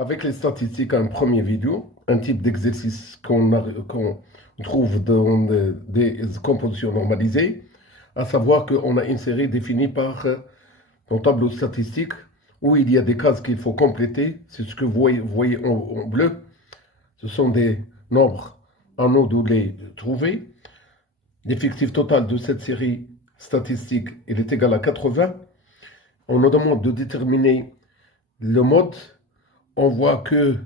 Avec les statistiques, un premier vidéo, un type d'exercice qu'on trouve dans des compositions normalisées, à savoir qu'on a une série définie par un tableau statistique où il y a des cases qu'il faut compléter. C'est ce que vous voyez en bleu. Ce sont des nombres à nous de les trouver. L'effectif total de cette série statistique, il est égal à 80. On nous demande de déterminer le mode. On voit que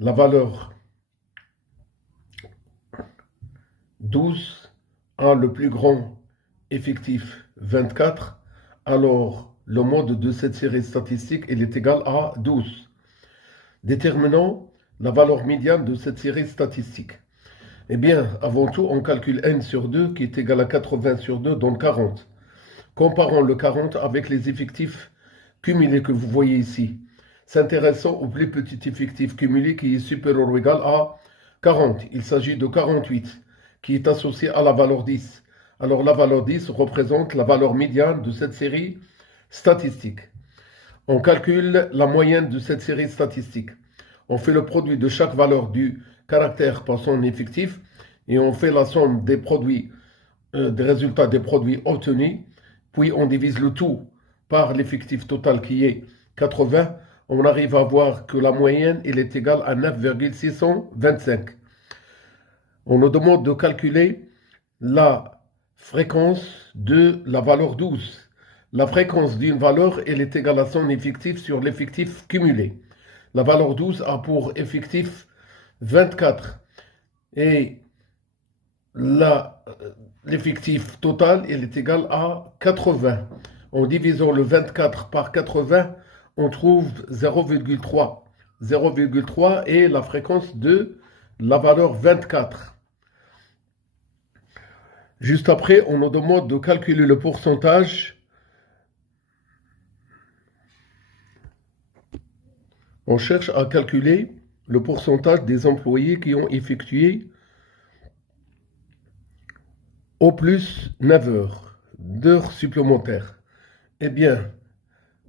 la valeur 12 a le plus grand effectif 24, alors le mode de cette série statistique il est égal à 12. Déterminons la valeur médiane de cette série statistique. Eh bien, avant tout, on calcule n sur 2 qui est égal à 80 sur 2, donc 40. Comparons le 40 avec les effectifs cumulés que vous voyez ici. S'intéressant au plus petit effectif cumulé qui est supérieur ou égal à 40. Il s'agit de 48 qui est associé à la valeur 10. Alors la valeur 10 représente la valeur médiane de cette série statistique. On calcule la moyenne de cette série statistique. On fait le produit de chaque valeur du caractère par son effectif et on fait la somme des produits, des résultats des produits obtenus. Puis on divise le tout par l'effectif total qui est 80. On arrive à voir que la moyenne elle est égale à 9,625. On nous demande de calculer la fréquence de la valeur 12. La fréquence d'une valeur elle est égale à son effectif sur l'effectif cumulé. La valeur 12 a pour effectif 24 et l'effectif total il est égal à 80. En divisant le 24 par 80, on trouve 0,3. 0,3 est la fréquence de la valeur 24. Juste après, on nous demande de calculer le pourcentage. On cherche à calculer le pourcentage des employés qui ont effectué au plus 9 heures d'heures supplémentaires. Eh bien,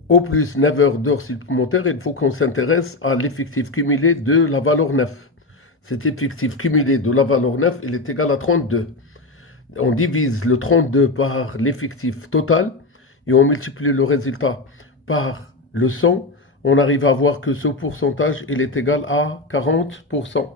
au plus 9 heures d'heures supplémentaires, il faut qu'on s'intéresse à l'effectif cumulé de la valeur 9. Cet effectif cumulé de la valeur 9, il est égal à 32. On divise le 32 par l'effectif total et on multiplie le résultat par le 100. On arrive à voir que ce pourcentage il est égal à 40%.